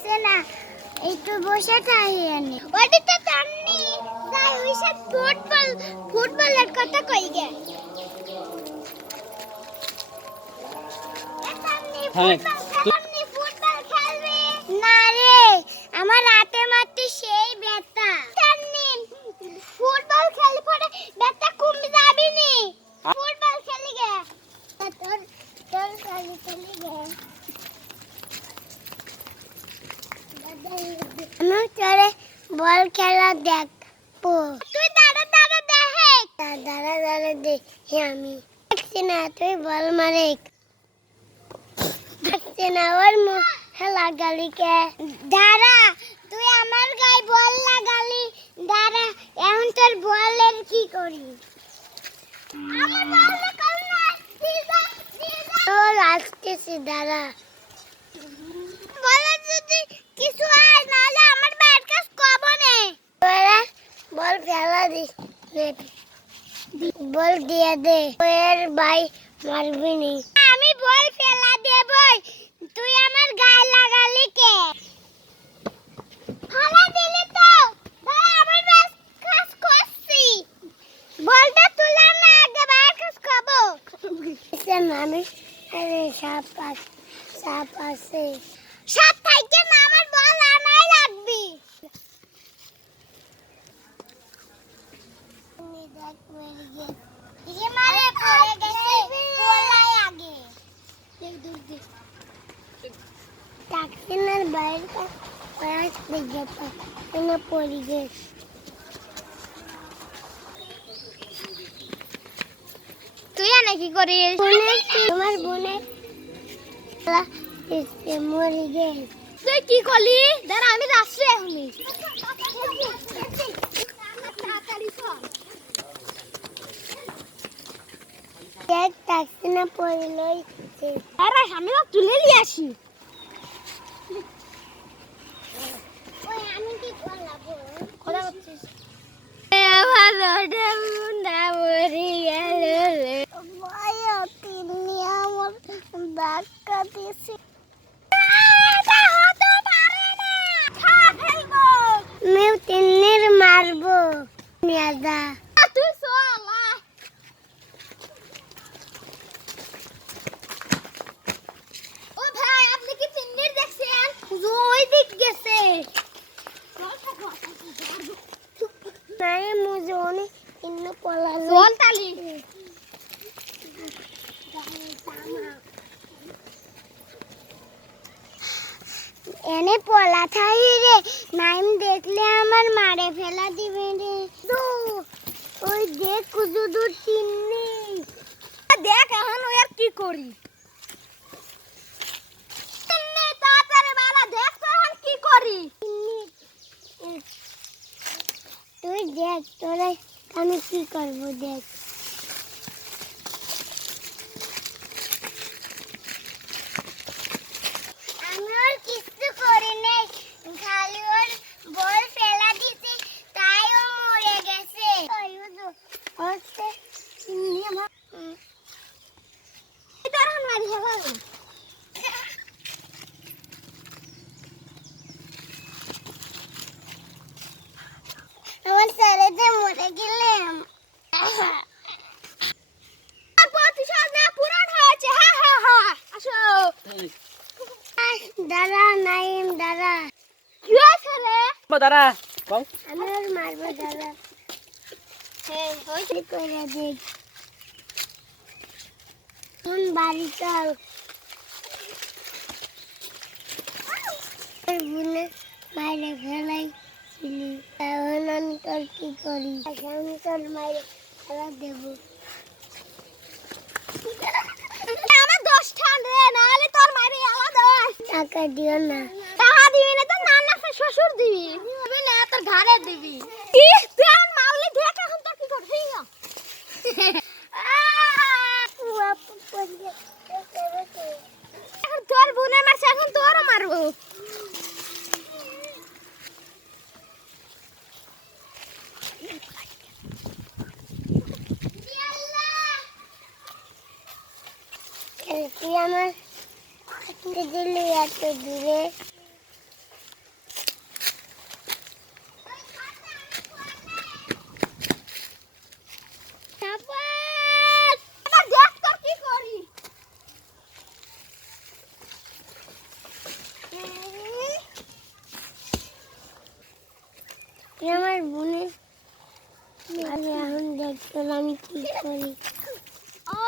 লাগতেছে না, একটু বসে থাকি আমি। ওটা তো তান্নি তাই ওইসব ফুটবলের কথা কই গে। ফুটবল খেলবে না রে, আমার রাতে মারতে সেই ব্যথা। তান্নি ফুটবল খেলি পরে ব্যথা কমে যাবে নি। ফুটবল খেলি গে তোর তোর খেলি গে। আমি তোরে বল খেলা দেখবো। তুই দাঁড়া দেখি আমি দেখছি না, তুই বল মারে দেখছি না। ওর মুখে লাগালি কে? দাঁড়া, তুই আমার গায়ে বল লাগালি। দাঁড়া, এখন তোর বলের কি করি? আমার বল লাগাল না, দিদা তোর আসতেছি, দাঁড়া। বলে যদি কিছু হয় নাহলে আমার বাইরের কাজ কব নে। তোরা বল ফেলা দিস নে, বল দিয়ে দে, এর ভাই মারবি নি। আমি বল ফেলা দেবই, তুই আমার গায়ে লাগালি কে? ফেলা দিলি তো, ভাই আমার কাজ করছি। বলটা তুলা না, আগে বাইরের কাজ কব। আমি আরে সাপ আছে। সাপ থাইকে না, আমার বল আনাই লাগবি। দেখ মেরে গে ये मारे पड़े गए बोलाई आगे देख दूर देख टैक्सी नर बाहर का पास दिख जाता है ना पड़ी गए। तू या नहीं की करी बोने तुम्हार बोने ला इससे मरी गए। तू की कली दर आमी रास्ते हुनी एक टैक्सी ना पड़लो अरे আমি তো তুলে নিয়ে আসি। ওই আমি কি করলাম কথা করছিস? আমার ওটা মুন্ডা মরি গেল রে ভাই, তিন্নি আমার ধাক্কা দিয়েছে। এটা হতে পারে না, খা ফেলবো মেও তিন্নির মারবো নিয়াদা। তুই সোলা ওই দিক গেছে নাই মুজে অনেক ইন্ন পলা জল তালি এনে পলা থাই রে, নাইম দেখলে আমার মারে ফেলা দিবে রে। তো ওই দেখ কুজু দূর তিন্নি দেখ এখন ওই আর কি করি। তুই দেখ তোরা আমি কি করবো দেখ। আমি ওর কিছু করি নাই, খালি ওর বল ফেলা দিছি তাই ও মরে গেছে। আমার ছেলেতে মরে গেলাম। দাঁড়া নাইম দাঁড়া। কি আছে রে? দাঁড়া বাবু, আমি আর মারবো দাঁড়া। হ্যাঁ হইছে কইরা দেখ কোন বাড়ি চল। বুনে মাইরে ফেলাই ছিলি, এখন আমি তোর কি করি? আমি তোর মাইরে ফেলা দেবো। আমার 10 টাকা দে, নাহলে তোর মাইরে আলাদা টাকা দিও না। টাকা দিবি না তো নানা শ্বশুর দিবি, দিবি না তোর ঘরে দিবি। কি তুই আমার মাউলি দেখ এখন তোর কি করবি না। এখন তোর বোনে মারছে, এখন তোরও মারবো। তুই আমার দিলি এত দূরে আরে এখন দেখছিলাম কি করি। ও